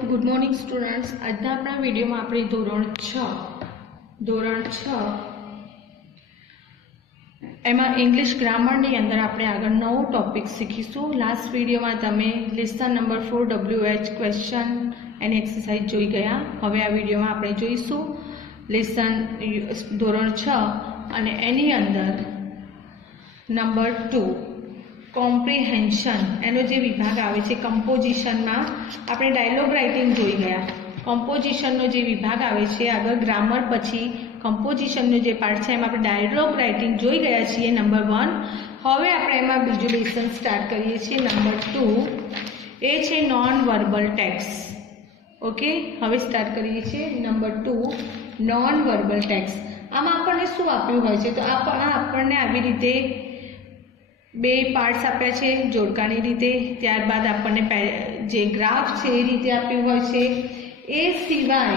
Good morning students. आज अपना video में अपने धोरण 6 एम इंग्लिश ग्रामर अंदर अपने आगे नवो टॉपिक सीखीशू। लास्ट वीडियो में तमे lesson number 4 WH question and exercise जोई गया। हवे आ वीडियो में आपणे जोईशू लेसन धोरण 6 अने एनी अंदर नंबर 2 कॉम्प्रिहेन्शन एनो जे विभाग आवे छे कम्पोजिशन में आपणे डायलॉग राइटिंग जोई गया। कम्पोजिशन नो जे विभाग आवे छे आगळ ग्रामर पछी कम्पोजिशन नो जे पार्ट छे एमां आपणे डायलॉग राइटिंग जोई गया छीए नंबर 1। हवे आपणे एमां बीजो लेसन स्टार्ट करीए छीए नंबर 2 ए छे नॉन वर्बल टेक्स्ट। ओके, हवे स्टार्ट करीए छीए नंबर 2 नॉन वर्बल टेक्स्ट। आमां आपणे शुं आप्युं होय छे तो आपणे आवी रीते बे पार्ट्स आप्या छे जोड़कानी रीते, त्यारबाद आपने जे ग्राफ छे ए रीते आप्युं होय छे। ए सिवाय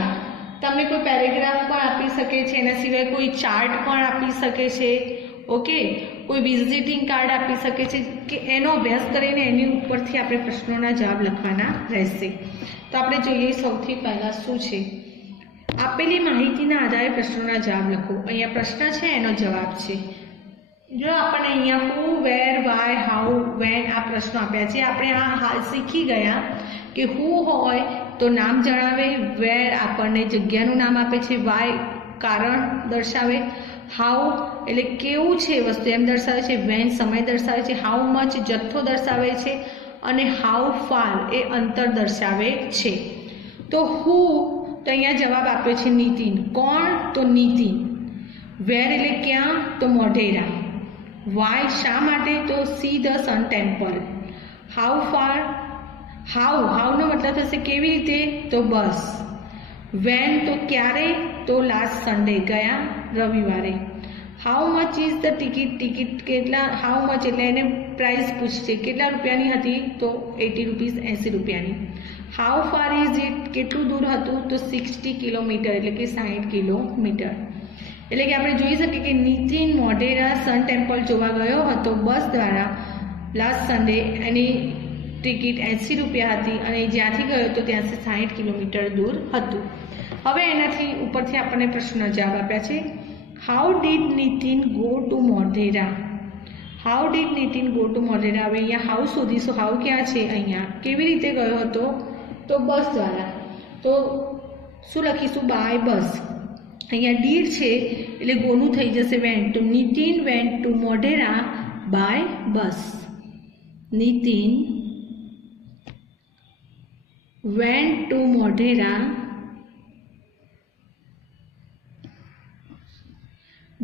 तमे कोई पेरेग्राफ पण आपी शके छे, एना सिवाय कोई चार्ट पण आपी शके छे। ओके, कोई विजिटिंग कार्ड आपी शके छे के एनो अभ्यास करीने एनी उपरथी आपणे प्रश्नोना जवाब लखवाना रहेशे। तो आपणे जोईए सौथी पहेला शुं छे, आपेली माहितीना आधारे प्रश्नोना जवाब लखो। अहींया प्रश्न छे एनो जवाब छे। जो आपने अहींया हू वेर वाय हाउ वेन आ प्रश्न आप्या छे। आपणे आ सीखी गया कि हू होय तो नाम जणावे, वेर आपणे जग्यानुं नाम आपे छे, वाय कारण दर्शावे, हाउ एटले केवुं छे वस्तु एम दर्शावे छे, वेन समय दर्शावे छे, हाउ मच जथ्थो दर्शावे छे अने हाउ फार ए अंतर दर्शावे छे। तो हू तो अहींया जवाब आप्यो छे नितिन। कोण तो नितिन। वेर एटले क्यां तो मोढेरा। वाय शा माटे तो see the sun temple. How far how नो मतलब थशे केवी रीते तो बस। वेन तो क्यारे तो लास्ट संडे गया रविवारे। How much is the ticket केटला हाउ मच एटले एने प्राइस पूछशे केटला रुपियानी हती तो 80 रुपीस 80 रुपियानी। हाउ फार इज इट केटलुं दूर हतुं तो 60 किलोमीटर एटले के 60 किलोमीटर। એટલે કે આપણે જોઈ શકીએ કે નીતિન મોઢેરા સન ટેમ્પલ જોવા ગયો હતો બસ દ્વારા લાસ્ટ સન્ડે। એની ટિકિટ 80 રૂપિયા હતી અને જ્યાંથી ગયો હતો ત્યાંથી 60 કિલોમીટર દૂર હતું। હવે એનાથી ઉપરથી આપણને પ્રશ્ન જવાબ આપ્યા છે how did Nitin go to Modhera. How did Nitin go to Modhera. હવે અહીંયા હાઉ શોધીશું। હાઉ ક્યાં છે અહીંયા, કેવી રીતે ગયો હતો તો બસ દ્વારા। તો શું લખીશું બાય બસ। અહીંયા ડીડ છે એટલે ગોનું થઈ જશે વેન। તો Nitin went to Modhera by bus. Nitin went to Modhera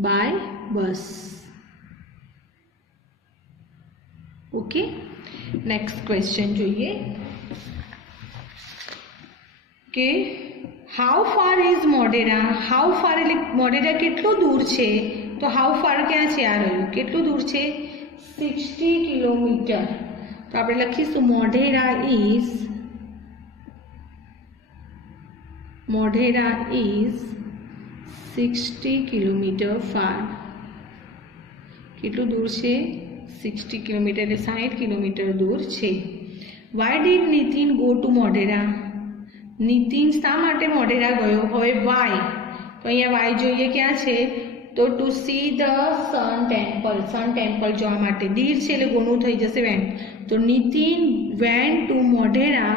by bus. Okay, next question જોઈએ કે how far is Modhera. How far એટલે મોઢેરા કેટલું દૂર છે તો હાઉ ફાર ક્યાં છે આ રહ્યું, કેટલું દૂર છે 60 કિલોમીટર। તો આપણે લખીશું મોઢેરા ઇઝ 60 કિલોમીટર ફાર। કેટલું દૂર છે 60 કિલોમીટર એટલે 60 કિલોમીટર દૂર છે। Why did Nitin go to Modhera. Nitin શા માટે મોઢેરા ગયો। હવે વાય તો અહીંયા વાય જોઈએ ક્યાં છે તો two see the sun temple. Sun temple જોવા માટે। ડીડ છે એટલે ગોનું થઈ જશે વેન। તો Nitin went to Modhera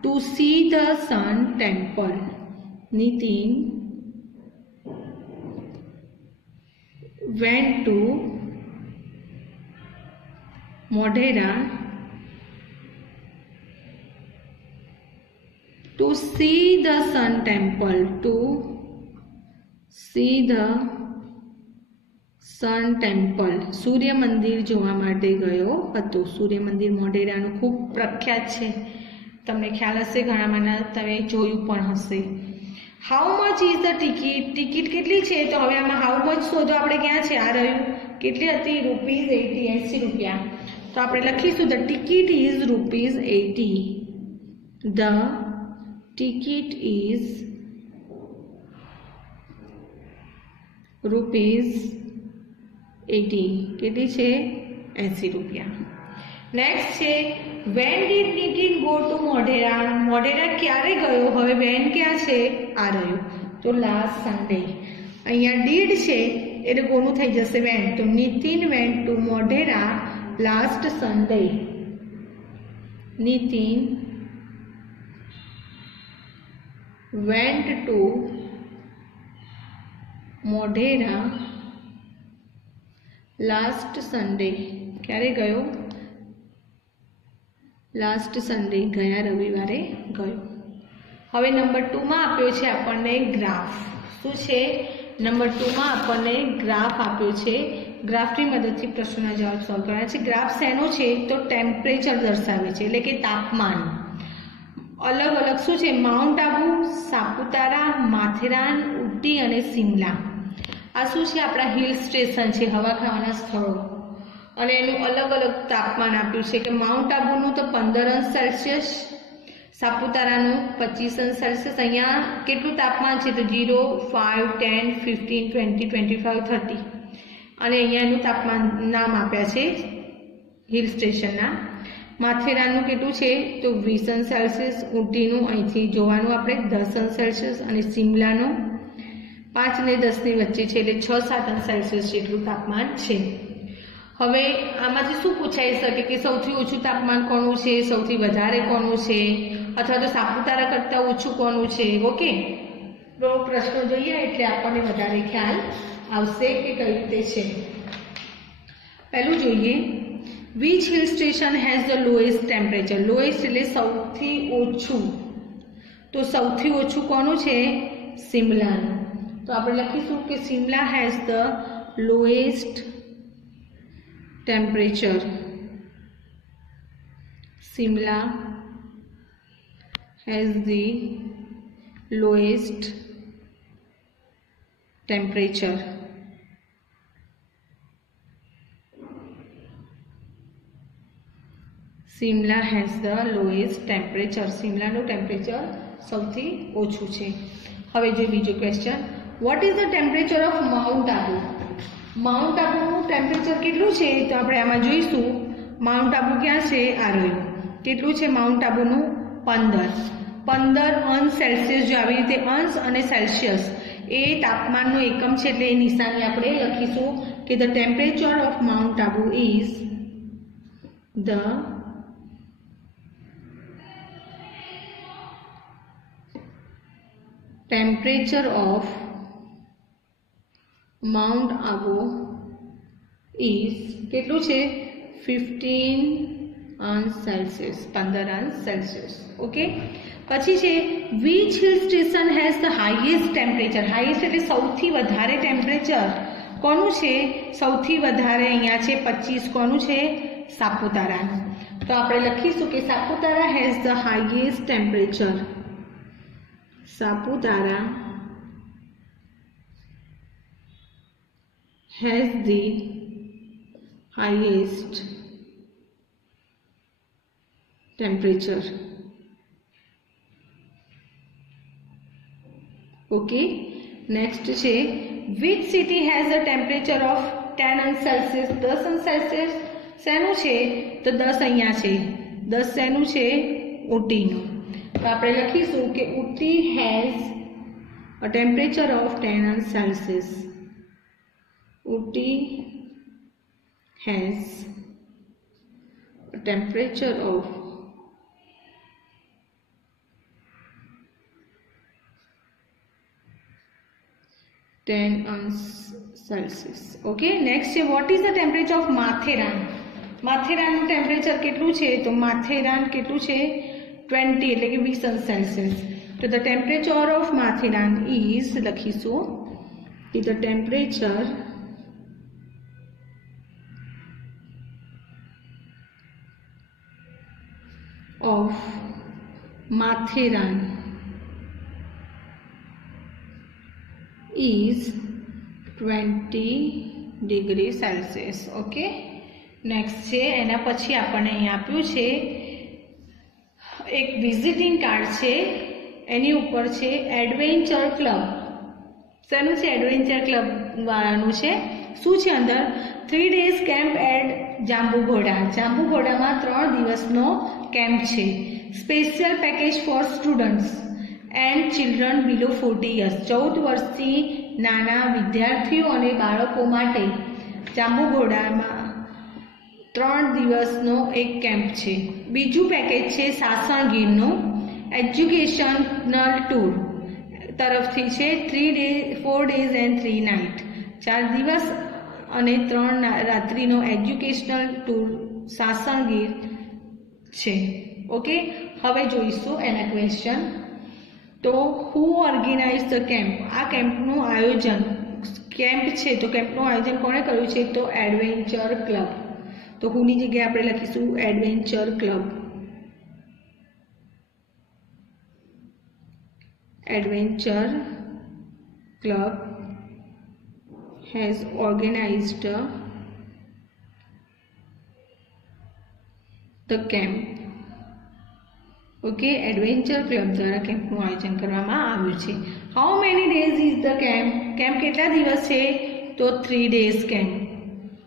to see the sun temple. Nitin went to Modhera to see the sun temple। to see the sun temple सूर्य मंदिर जोवा माटे गयो हतो। सूर्य मंदिर मोढेरानुं खूब प्रख्यात छे, तमने ख्याल हशे, घणामांना तमे जोयुं पण हशे। How much is the ticket. Ticket केटली छे तो हवे आमां हाउ मच शोधो आपणे क्यां छे आ रह्युं, केटली हती रुपीस 80 रुपया। तो आपणे लखीशुं द टिकिट इज रुपीस 80। द ticket is rupees 80 કેટલી છે 80 રૂપિયા। નેક્સ્ટ છે when did Nitin go to Modhera. Modhera ક્યારે ગયો? હવે વેન ક્યાં છે? આ રહ્યું. તો લાસ્ટ સન્ડે. અહીંયા ડીડ છે એટલે ગોનું થઈ જશે વેન. તો Nitin went to Modhera last Sunday. Nitin went to Modhera last Sunday. ક્યારે ગયો? લાસ્ટ સન્ડે, ગયા રવિવારે ગયો. હવે નંબર 2 માં આપ્યો છે આપણને ગ્રાફ. શું છે? નંબર 2 માં આપણને ગ્રાફ આપ્યો છે. ગ્રાફની મદદથી પ્રશ્નના જવાબ સોલ્વ કરવાના છે. ગ્રાફ શેનો છે? તો ટેમ્પરેચર દર્શાવે છે, એટલે કે તાપમાન. અલગ અલગ શું છે? માઉન્ટ આબુ, સાપુતારા, માથેરાન, ઉટી અને સિમલા. આ શું છે? આપણા હિલ સ્ટેશન છે, હવા ખાવાના સ્થળો. અને એનું અલગ અલગ તાપમાન આપ્યું છે કે માઉન્ટ આબુનું તો 15°C, સાપુતારાનું 25°C. અહીંયા કેટલું તાપમાન છે? તો 0, 5, 10, 15, 20, 25, 30. અને અહીંયા એનું તાપમાન નામ આપ્યા છે હિલ સ્ટેશનના. માથેરાનનું કેટલું છે? તો 20°C. ઊટીનું અહીંથી જોવાનું આપણે 10°C. અને સિમલાનું 5 અને 10 ની વચ્ચે છે, એટલે 6-7°C જેટલું તાપમાન છે. હવે આમાંથી શું પૂછાઈ શકે કે સૌથી ઓછું તાપમાન કોનું છે, સૌથી વધારે કોનું છે, અથવા તો સાપુતારા કરતાં ઓછું કોનું છે? ઓકે, તો પ્રશ્નો જોઈએ એટલે આપણને વધારે ખ્યાલ આવશે કે કઈ રીતે છે. પહેલું જોઈએ, which hill station has the lowest temperature. Lowest એટલે સૌથી ઓછું. તો સૌથી ઓછું કોનું છે? સિમલાનું. તો આપણે લખીશું કે Simla has the lowest temperature. Simla has the lowest temperature. Simla has the lowest temperature. Simla નું ટેમ્પરેચર સૌથી ઓછું છે. હવે જો બીજો question, what is the temperature of Mount Abu? Mount આબુનું ટેમ્પરેચર કેટલું છે? તો આપણે આમાં જોઈશું. માઉન્ટ આબુ ક્યાં છે? આ રહ્યું. કેટલું છે માઉન્ટ આબુનું? 15°C. જો આવી રીતે અંશ અને સેલ્સિયસ એ તાપમાનનો એકમ છે, એટલે એ નિશાની આપણે લખીશું કે the temperature of mount Abu is the temperature of mount Abu is કેટલું છે? 15°C. 15°C. ઓકે. પછી છે which hill station has the highest temperature. Highest એટલે સૌથી વધારે ટેમ્પરેચર કોનું છે? સૌથી વધારે અહીંયા છે 25. કોનું છે? સાપુતારાનું. તો આપણે લખીશું કે Saputara has the highest temperature. Saputara has the highest temperature. Okay, next છે which city has the temperature of 10°C. 10°C શેનું છે? તો 10 અહીંયા છે. 10 શેનું છે? ઊટીનું. તો આપણે લખીશું કે Ooty has a temperature of 10°C. Ooty has a temperature of 10°C. Okay, next છે what is the temperature of Matheran. માથેરાનનું ટેમ્પરેચર કેટલું છે? તો માથેરાન કેટલું છે? 20 એટલે કે 20°C. તો the temperature of Matheran is, લખીશું કે the temperature of Mathiran is 20°C. Okay. Next છે એના પછી આપણને અહીં આપ્યું છે એક વિઝિટિંગ કાર્ડ છે, એની ઉપર છે એડવેન્ચર ક્લબ. શેનું છે? એડવેન્ચર ક્લબ વાળાનું છે. શું છે અંદર? 3 days camp at જાંબુઘોડા. જાંબુઘોડામાં 3 દિવસનો કેમ્પ છે. Special package for students and children below 40 years. 14 વર્ષથી નાના વિદ્યાર્થીઓ અને બાળકો માટે જાંબુઘોડામાં 3 દિવસનો એક કેમ્પ છે. બીજું પેકેજ છે સાસણગીરનું એજ્યુકેશનલ ટૂર તરફથી છે. 4 days and 3 nights. 4 દિવસ અને 3 રાત્રિનો એજ્યુકેશનલ ટૂર સાસણગીર છે. ઓકે, હવે જોઈશું એના ક્વેશ્ચન. તો હુ ઓર્ગેનાઇઝ ધ કેમ્પ? આ કેમ્પનું આયોજન, કેમ્પ છે તો કેમ્પનું આયોજન કોણે કર્યું છે? તો એડવેન્ચર ક્લબ. તો હુની જગ્યાએ આપણે લખીશું adventure club. Adventure club has organized the camp. Okay, adventure club દ્વારા કેમ્પનું આયોજન કરવામાં આવ્યું છે. How many days is the camp? Camp કેટલા દિવસ છે? તો 3 days કેમ્પ.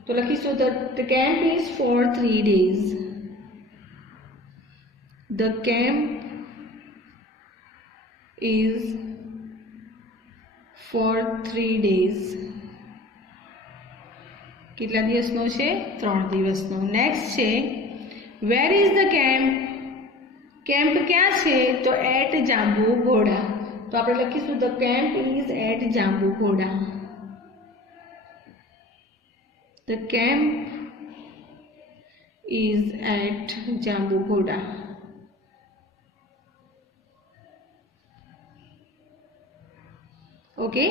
તો લખીશું the camp is for 3 days. The camp is for 3 days. કેટલા દિવસનો છે? 3 દિવસનો. નેક્સ્ટ છે where is the camp? Camp ક્યાં છે? તો એટ જાંબુઘોડા. તો આપણે લખીશું the camp is at Jambughoda. The camp is at Jambughoda. Okay,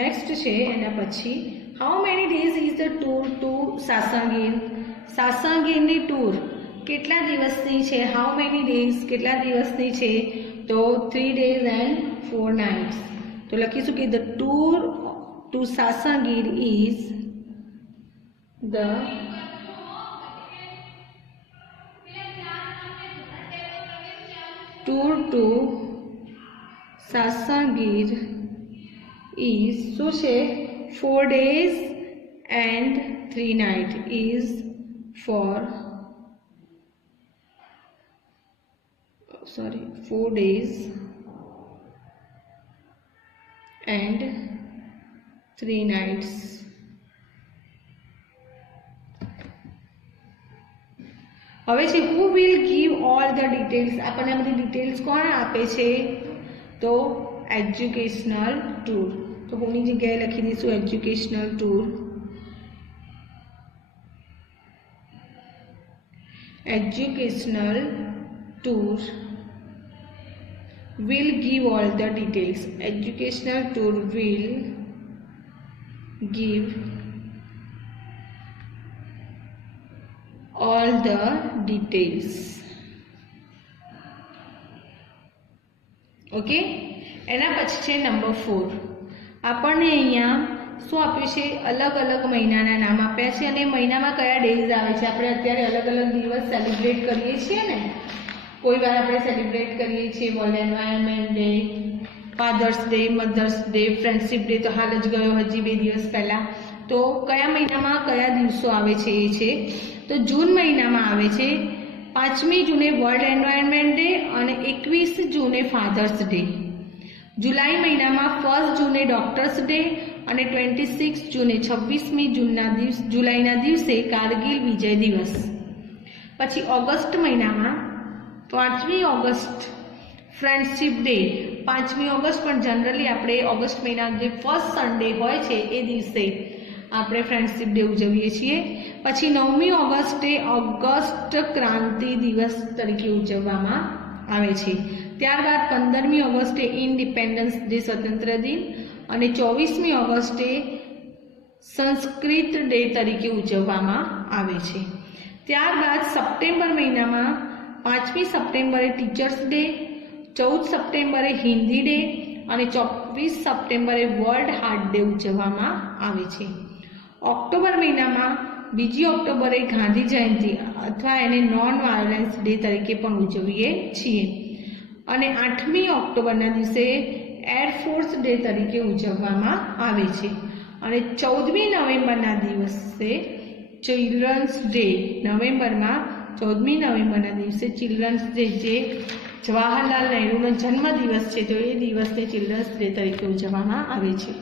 next છે એના પછી how many days is the tour to Sasan Gir? સાસણગીરની ટૂર કેટલા દિવસની છે? હાઉ મેની ડેઝ કેટલા દિવસની છે? તો 3 days and 4 nights. તો લખીશું કે the tour to Sasan Gir is the tour to Sasan Gir is શું છે? 4 days and 3 nights is for 4 days and 3 nights. હવે છે who will give all the details? આપણને બધી ડિટેલ્સ કોણ આપે છે? તો એજ્યુકેશનલ ટૂર. તો કોની જગ્યાએ લખી દઈશું educational tour. Educational tour will give all the details. Educational tour will give all the details. Okay, એના પછી છે નંબર 4. આપણને અહીંયા શું આપ્યું છે? અલગ અલગ મહિનાના નામ આપ્યા છે અને મહિનામાં કયા ડેઝ આવે છે. આપણે અત્યારે અલગ અલગ દિવસ સેલિબ્રેટ કરીએ છીએ ને. કોઈ વાર આપણે સેલિબ્રેટ કરીએ છીએ world environment day, father's day, mother's day, friendship day તો હાલ જ ગયો, હજી 2 દિવસ પહેલાં. તો કયા મહિનામાં કયા દિવસો આવે છે એ છે તો જૂન મહિનામાં આવે છે 5મી જૂને વર્લ્ડ એન્વાયરમેન્ટ ડે અને 21 જૂને ફાધર્સ ડે. જુલાઈ મહિનામાં 1 જૂને ડોક્ટર્સ ડે અને 26 જૂને 26મી જુલાઈના દિવસે કારગિલ વિજય દિવસ. પછી ઓગસ્ટ મહિનામાં 5મી ઓગસ્ટ ફ્રેન્ડશિપ ડે. 5મી ઓગસ્ટ પણ જનરલી આપણે ઓગસ્ટ મહિનાનો જે ફર્સ્ટ સન્ડે હોય છે એ દિવસે આપણે ફ્રેન્ડશિપ ડે ઉજવીએ છીએ. પછી 9મી ઓગસ્ટે ઓગસ્ટ ક્રાંતિ દિવસ તરીકે ઉજવવામાં આવે છે. ત્યારબાદ 15મી ઓગસ્ટે ઇન્ડિપેન્ડન્સ ડે સ્વતંત્ર દિન અને 24મી ઓગસ્ટે સંસ્કૃત ડે તરીકે ઉજવવામાં આવે છે. ત્યારબાદ સપ્ટેમ્બર મહિનામાં 5મી સપ્ટેમ્બરે ટીચર્સ ડે, 14 સપ્ટેમ્બરે હિન્દી ડે અને 24 સપ્ટેમ્બરે વર્લ્ડ હાર્ટ ડે ઉજવવામાં આવે છે. ઓક્ટોબર મહિનામાં 2 ઓક્ટોબરે ગાંધી જયંતિ અથવા એને નોન વાયોલન્સ ડે તરીકે પણ ઉજવીએ છીએ અને 8મી ઓક્ટોબરના દિવસે એરફોર્સ ડે તરીકે ઉજવવામાં આવે છે. અને 14મી નવેમ્બરના દિવસે ચિલ્ડ્રન્સ ડે, નવેમ્બરમાં 14મી નવેમ્બરના દિવસે ચિલ્ડ્રન્સ ડે, જે જવાહરલાલ નહેરુનો જન્મદિવસ છે, તો એ દિવસને ચિલ્ડ્રન્સ ડે તરીકે ઉજવવામાં આવે છે.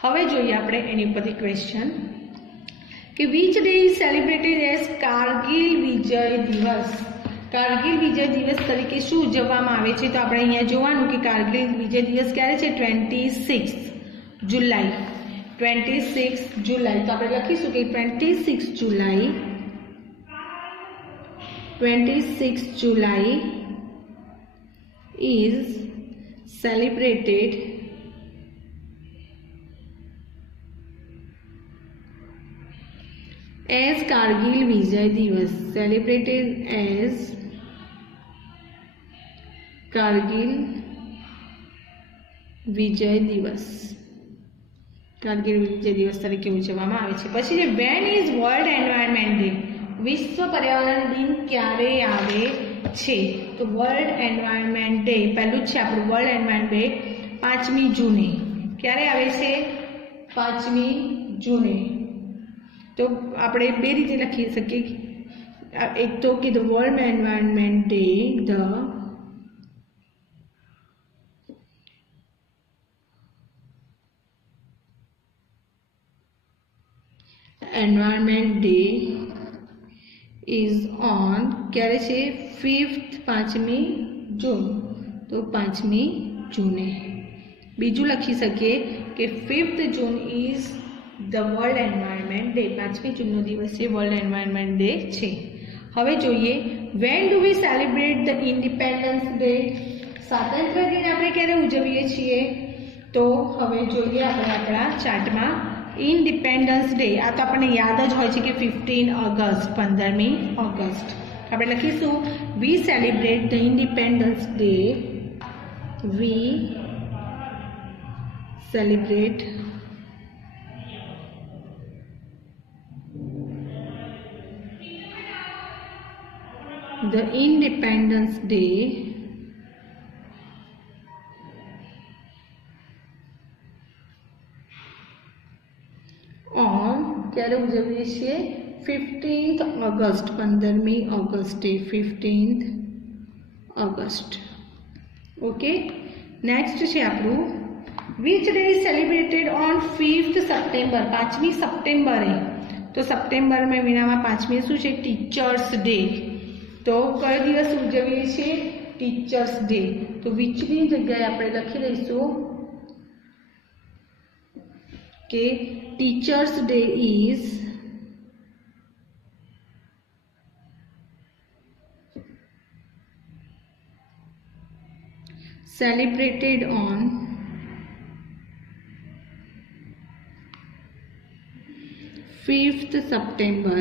હવે જોઈએ આપણે એની ઉપરથી ક્વેશ્ચન કે which day is celebrated as Kargil Vijay Diwas. Kargil Vijay દિવસ તરીકે શું ઉજવવામાં આવે છે? તો આપણે અહીંયા જોવાનું કે કારગિલ વિજય દિવસ ક્યારે છે? 26 જુલાઈ. 26 જુલાઈ. તો આપણે લખીશું કે 26 જુલાઈ is celebrated as Kargil Vijay Divas. Celebrated as Kargil Vijay Divas. Kargil Vijay દિવસ તરીકે ઉજવવામાં આવે છે. પછી જે when is world environment day, વિશ્વ પર્યાવરણ દિન ક્યારે આવે છે? તો વર્લ્ડ એન્વાયરમેન્ટ ડે પહેલું જ છે આપણું વર્લ્ડ એન્વાયરમેન્ટ ડે 5મી જૂને. ક્યારે આવે છે? 5મી જૂને. તો આપણે બે રીતે લખી શકીએ. એક તો કે the world environment day, the environment day is on ક્યારે છે? 5મી જૂન. તો 5મી જૂને. બીજું લખી શકીએ કે 5th June is the world environment day. 5મી જૂનનો દિવસ છે વર્લ્ડ એન્વાયરમેન્ટ ડે છે. હવે જોઈએ when do we celebrate the independence day. સ્વાતંત્ર્ય દિન આપણે ક્યારે ઉજવીએ છીએ? તો હવે જોઈએ આપણે આપણા ચાર્ટમાં ઇન્ડિપેન્ડન્સ ડે. આ તો આપણને યાદ જ હોય છે કે 15 ઓગસ્ટ, 15મી ઓગસ્ટ. આપણે લખીશું વી celebrate the independence day. We celebrate the Independence Day on ક્યારે ઉજવીએ છીએ? 15th ઓગસ્ટ, 15મી ઓગસ્ટે, 15th ઓગસ્ટ. ઓકે, નેક્સ્ટ છે આપણું which day is celebrated on 5th September. 5મી સપ્ટેમ્બરે. તો સપ્ટેમ્બર મહિનામાં 5મી શું છે? Teachers day. તો કયો દિવસ ઉજવીએ છીએ? Teachers day. તો વિચની જગ્યાએ આપણે લખી દઈશું કે teachers day is celebrated on 5th September.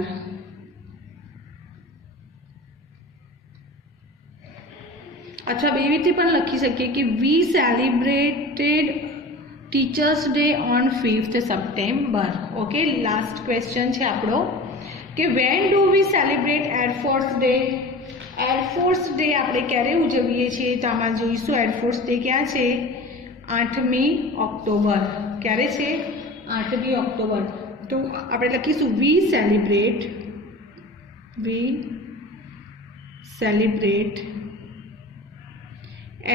अच्छा, બે રીતે પણ લખી શકીએ કે we celebrated teachers day on 5th September. Okay, last question છે આપણો કે van do we celebrate air force day. Air force day આપણે ક્યારે ઉજવીએ છીએ? તો આમાં જોઈશું એરફોર્સ ડે ક્યાં છે? 8મી ઓક્ટોબર. ક્યારે છે? 8મી ઓક્ટોબર. તો આપણે લખીશું we celebrate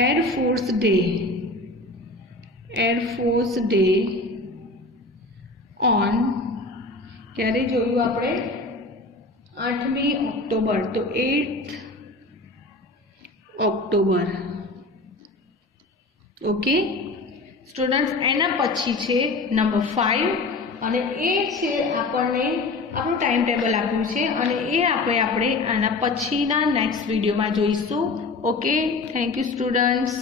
air force day. Air force day on ક્યારે જોયું આપણે? 8મી ઓક્ટોબર. તો 8th ઓક્ટોબર. ઓકે સ્ટુડન્ટ્સ, એના પછી છે નંબર 5 અને એ છે આપણને આપણું ટાઈમ ટેબલ આપ્યું છે અને એ આપણે આના પછીના નેક્સ્ટ વિડીયોમાં જોઈશું. Okay, thank you students.